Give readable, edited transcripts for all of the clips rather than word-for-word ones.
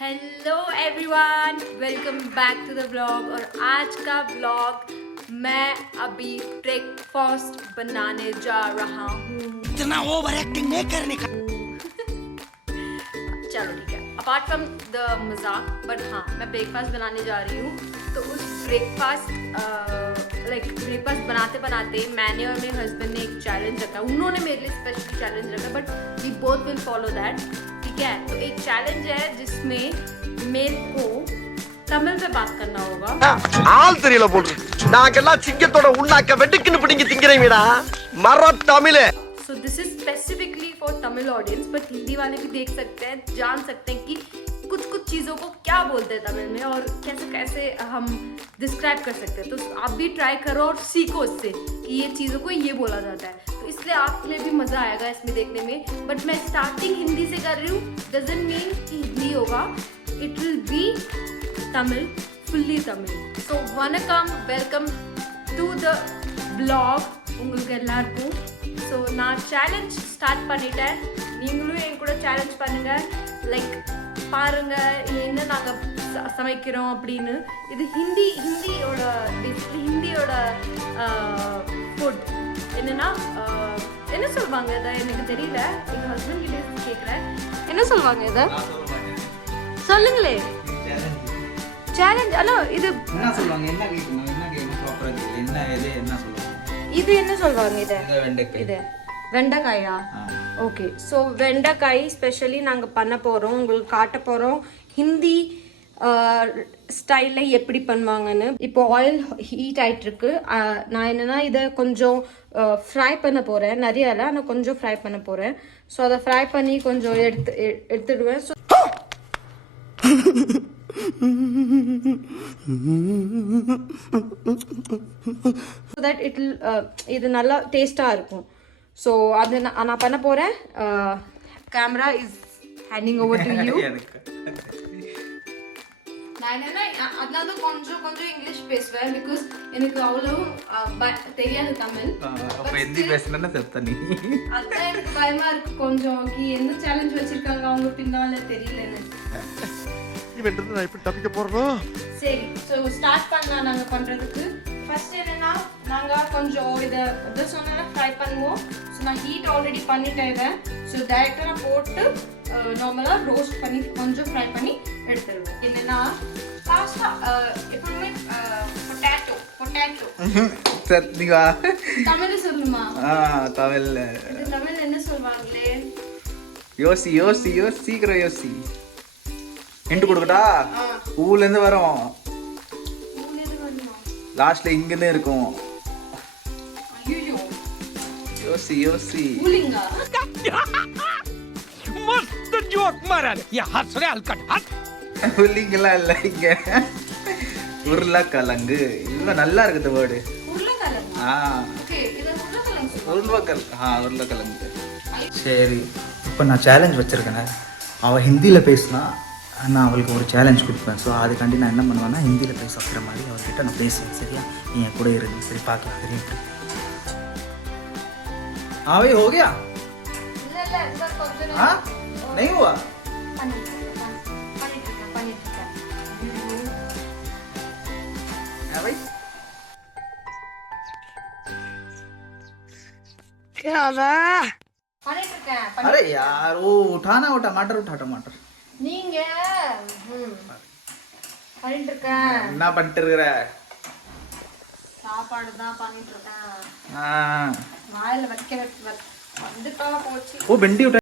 Hello everyone, welcome back to the vlog. और आज का व्लॉग मैं अभी ब्रेकफास्ट बनाने जा रहा हूँ। इतना ओवर एक्टिंग नहीं करने का। चलो ठीक है, अपार्ट फ्रॉम द मजाक, बट हाँ मैं ब्रेकफास्ट बनाने जा रही हूँ। तो उस ब्रेकफास्ट बनाते बनाते मैंने और मेरे हस्बैंड ने एक चैलेंज रखा। उन्होंने मेरे लिए स्पेशल चैलेंज रखा, but we both will follow that. ठीक है, तो एक चैलेंज है जिसमें मेरे को तमिल में बात करना होगा। ஆள் தெரியல போடு நாங்கெல்லாம் சிங்கத்தோட உண்ணாக்க வெட்டுக்குன்னு பிடிங்கி திங்கறீங்கடா மர தமிழே। So this is specifically for Tamil audience, but Hindi वाले भी देख सकते हैं, जान सकते हैं कि कुछ कुछ चीज़ों को क्या बोलते हैं तमिल में और कैसे कैसे हम डिस्क्राइब कर सकते हैं। तो आप भी ट्राई करो और सीखो इससे कि ये चीज़ों को ये बोला जाता है। तो इसलिए आपके लिए भी मज़ा आएगा इसमें देखने में। बट मैं स्टार्टिंग हिंदी से कर रही हूँ, डजंट मीन कि हिंदी होगा, it will be Tamil, fully Tamil. So vanakkam, welcome to the blog உங்களுக்கு எல்லாருக்கும்। ஸோ நான் சேலஞ்ச் ஸ்டார்ட் பண்ணிட்டேன், நீங்களும் என் கூட சேலஞ்ச் பண்ணுங்கள்। லைக் பாருங்கள் என்ன நாங்கள் சமைக்கிறோம் அப்படின்னு। இது ஹிந்தியோட பேசிக்கலி ஹிந்தியோட ஃபுட் என்னென்னா என்ன சொல்லுவாங்க இதை எனக்கு தெரியல, எங்கள் ஹஸ்பண்ட் கிட்டே கேட்குறேன் என்ன சொல்லுவாங்க இதை சொல்லுங்களே। சேலஞ்ச் ஹலோ இது என்ன சொல்லுவாங்க, என்ன கேட்கணும், என்ன கேட்கணும் ப்ராப்பரா என்ன இது என்ன சொல்லுவாங்க, இது என்ன சொல்லுவாங்க இதை இது வெண்டைக்காயா? ஓகே, ஸோ வெண்டைக்காய் ஸ்பெஷலி நாங்கள் பண்ண போகிறோம், உங்களுக்கு காட்ட போகிறோம் ஹிந்தி ஸ்டைலில் எப்படி பண்ணுவாங்கன்னு। இப்போ ஆயில் ஹீட் ஆகிட்டுருக்கு, நான் என்னென்னா இதை கொஞ்சம் ஃப்ரை பண்ண போகிறேன், நிறைய இல்லை ஆனால் கொஞ்சம் ஃப்ரை பண்ண போகிறேன்। ஸோ அதை ஃப்ரை பண்ணி கொஞ்சம் எடுத்துடுவேன்। ஸோ தட் இட் இது நல்லா டேஸ்ட்டாக இருக்கும்। ஸோ அது நான் பண்ண போகிறேன்। Camera is handing over to you. நான் என்னன்னா அதனால தான் கொஞ்சம் கொஞ்சம் இங்கிலீஷ் பேசுவேன், பிகாஸ் எனக்கு அவ்வளோ தெரியாது தமிழ்। அப்ப ஹிந்தி பேசலன்னா செத்த நீ। அதான் எனக்கு பயமா இருக்கு கொஞ்சம், என்ன சேலஞ்ச் வச்சிருக்காங்க அவங்க பின்னால தெரியலன்னு। இவன்றது நான் இப்படி தப்பிக்க போறோம்। சரி, ஸோ ஸ்டார்ட் பண்ணலாம் நாங்கள் பண்ணுறதுக்கு। ஃபர்ஸ்ட் என்னன்னா நாங்கள் கொஞ்சம் இதை சொன்னா ஃப்ரை பண்ணுவோம்। ஸோ நான் ஹீட் ஆல்ரெடி பண்ணிட்டேன் இதை। ஸோ டைரெக்டாக நான் போட்டு நார்மலாக ரோஸ்ட் பண்ணி கொஞ்சம் ஃப்ரை பண்ணி எடுத்துருவேன்। என்னன்னா பாஸ்தா எப்பவுமே பொட்டேட்டோ சத்னிவா தமிழ் சொல்லுமா? தமிழ்ல இது தமிழ் என்ன சொல்லுவாங்களே? யோசி யோசி யோசி சீக்கிரம் யோசி। ஹிண்ட் கொடுக்கட்டா? ஊர்ல இருந்து வரோம், லாஸ்ட்ல இங்க இருந்து இருக்கும்। ஐயோ யோசி யோசி ஊலிங்கா मस्त जोक मारा ये हंस रहे हलकट हंस। உள்ளிங்கெல்லாம் இல்லை, இங்க உருளைக்கிழங்கு இல்லை, நல்லா இருக்குது வேர்டு। உருளைக்கிழங்கு, ஓகே இது உருளைக்கிழங்கு உருளைக்கிழங்கு। சரி, இப்போ நான் சேலஞ்ச் வச்சுருக்கேன், அவள் ஹிந்தியில் பேசினா நான் அவளுக்கு ஒரு சேலஞ்ச் கொடுப்பேன்। ஸோ அதுக்காண்டி நான் என்ன பண்ணுவேன்னா ஹிந்தியில் பேச வைக்கிற மாதிரி அவர்கிட்ட நான் பேசுவேன், சரியா? நீ என் கூட இருந்து சரி பார்க்கலாம், சரியா? ஆவே हो गया? இல்ல இல்ல சார் கொஞ்சம் हाँ नहीं हुआ? பண்ணிட்டு हाँ भाई क्या है? இருக்கேன்। अरे यार वो उठाना वो टमाटर उठा टमाटर। நீங்க பண்ணிட்டு இருக்கேன், என்ன பண்ணிட்டு இருக்கிற? சாப்பாடு தான் பண்ணிட்டு இருக்கேன்। हाँ வாயில வைக்க வந்துட்டா போச்சு। वो भिंडी उठा।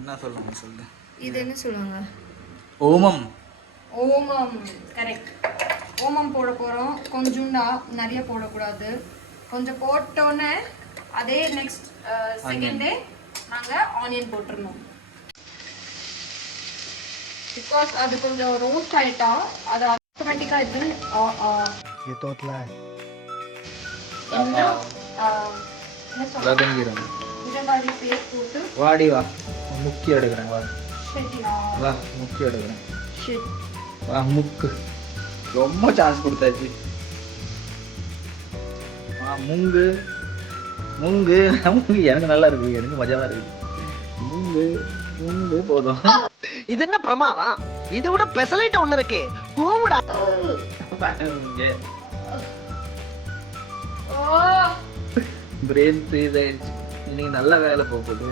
என்ன சொல்லுங்க சொல்லு. இது என்ன சொல்லுவாங்க? ஓமம். ஓமம், கரெக்ட். ஓமம் போட போகிறோம். கொஞ்சோண்டா, நிறைய போடக்கூடாது. கொஞ்சம் போட்டோன்னே அதே நெக்ஸ்ட் செகண்டே நாங்கள் ஆனியன் போட்டுருணும். பிகாஸ் அது கொஞ்சம் ரோஸ்ட் ஆகிட்டா அது ஆட்டோமேட்டிக்காக இது இரண்டாவது பேஸ்ட் போட்டு வாடி வா முக்கிய எடுக்கிறேன். வா சரியா? வா முக்கிய எடுக்கிறேன். சரி, வா முக்கு. ரொம்ப சான்ஸ் கொடுத்தாச்சு. முங்கு முங்கு முங்கு எனக்கு நல்லா இருக்கு, எனக்கு மஜாவா இருக்கு. முங்கு முங்கு போதும். இது என்ன பிரமாதம்? இதை விட பெசலைட் ஒண்ணு இருக்கு. கூவுடா. பிரெயின் ஃப்ரீஸ் ஆயிடுச்சு. இன்னைக்கு நல்ல வேலை போகுது.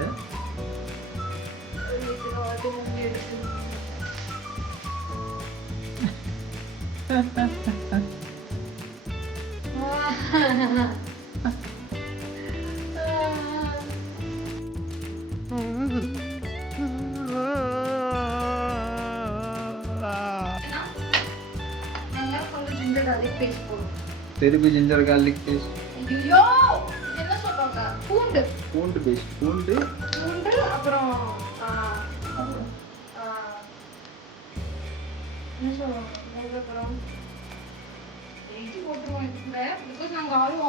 திருப்பி ஜிஞ்சர் கார்லிக் பேஸ்ட். ஐயோ, என்ன சொல்றாங்க? பூண்டு பூண்டு பேஸ்ட். பூண்டு பூண்டு அப்புறம் என்ன சொல்லுவாங்க? அப்புறம் எது போட்டுருவோம் இது கூட. பிகாஸ் நாங்கள் அவ்வளோ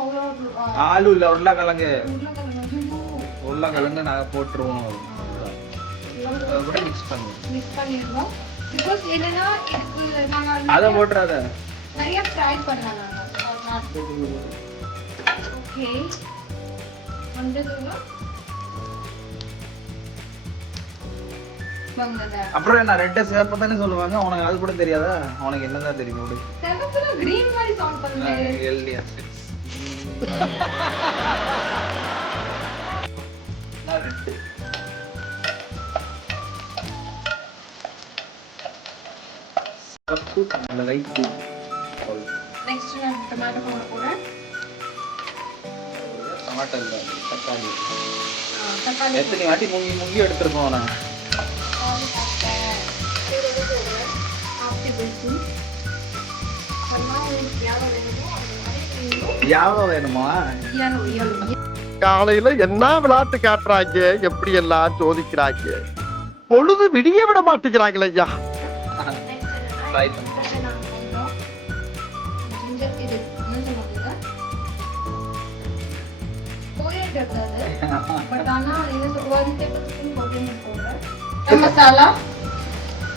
ஆலு இல்லை, உருளைக்கிழங்கு. உருளைக்கிழங்கு உருளைக்கிழங்கு நாங்கள் போட்டுருவோம். அதை கூட மிக்ஸ் பண்ணிடுவோம். பிகாஸ் என்னன்னா இதுக்கு நாங்கள் அதை போட்டுறாத. நிறைய ஃப்ரை பண்ணலாம். ஓகே, வந்ததுன்னா அப்புறம் என்ன ரெட்டை சேப்ப தானே சொல்லுவாங்க. உனக்கு அது கூட தெரியாதா? உனக்கு என்னதான் தெரியும்? கிரீன் மாதிரி சவுண்ட் பண்ணுவேன். எல்டியா நெக்ஸ்ட் நான் டொமேட்டோ போட போறேன். டொமேட்டோ இல்ல, தக்காளி. தக்காளி எத்தனை வாட்டி முங்கி முங்கி எடுத்துருக்கோம். நான் யாவோ வேணுமா? காலையில என்ன விளையாட்டு காட்டுறாங்க, எப்படி எல்லாம் சோதிக்கிறாங்க. பொழுது விடிய விட மாட்டேங்கிறாங்களே ஐயா. ட்ரை பண்ணு. மசாலா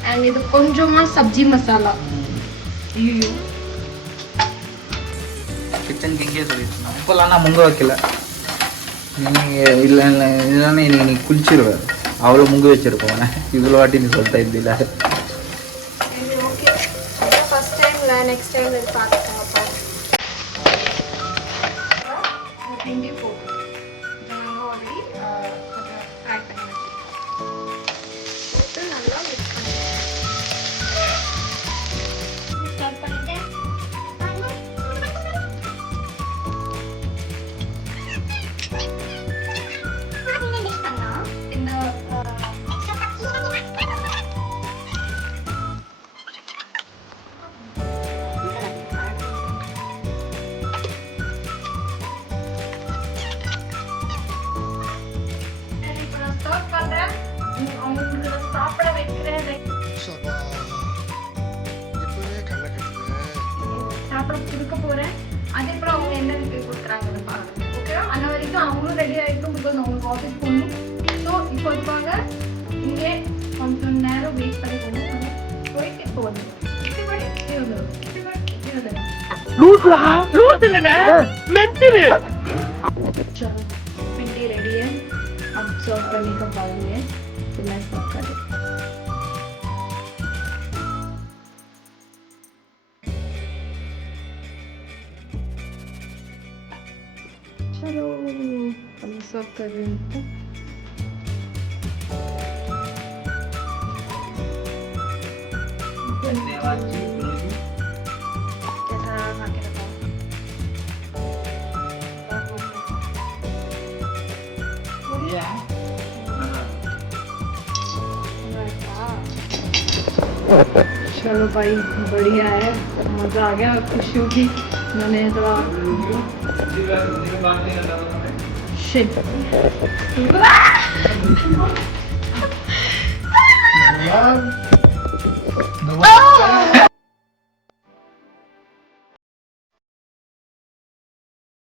அண்ட் இது கொஞ்சமா சப்ஜி மசாலா. கிச்சன் கிங்கே சொல்லிட்டு இப்போல்லாம் நான் முங்க வைக்கல. நீங்கள் இல்லை இல்லை இல்லைன்னா நீ குளிச்சிருவேன். அவ்வளோ முங்க வச்சிருப்போம். இவ்வளோ வாட்டி நீ சொல்லிட்ட இப்படில. ஓகே, ஃபர்ஸ்ட் டைம்ல நெக்ஸ்ட் டைம் இது பார்த்துக்கோங்கப்பா. இஞ்சி போட்டு நாங்கள் ஆல்ரெடி கொஞ்சம் ஃப்ரை பண்ணி போட்டு நல்லா மிக்ஸ் பண்ணிடுவோம். ஸ்டார்ட் பண்ணிட்டேன். இந்த சாப்பிட வைக்கிறேன். சாப்பிட கொடுக்க போறேன். அதுக்கப்புறம் அவங்க என்ன ரிவ்யூ கொடுக்குறாங்கன்னு பாருங்க. ஓகேவா? அந்த வரைக்கும் அவங்களும் ரெடி ஆகிட்டும். பிகாஸ் அவங்களுக்கு ஆஃபீஸ் போகணும். ஸோ இப்போ இருப்பாங்க இங்கே கொஞ்சம் நேரம் வெயிட் பண்ணி போயிட்டு இப்போ வந்துடும். இப்படி வந்துடும். भिंडी रेडी है. अब सर्व करने का बारी है. तो मैं सर्व कर देती हूँ. चलो हम सर्व कर रहे हैं. धन्यवाद जी. कैसा खा के बताओ. चलो भाई बढ़िया है, मजा आ गया, खुशी होगी मैंने थोड़ा शिट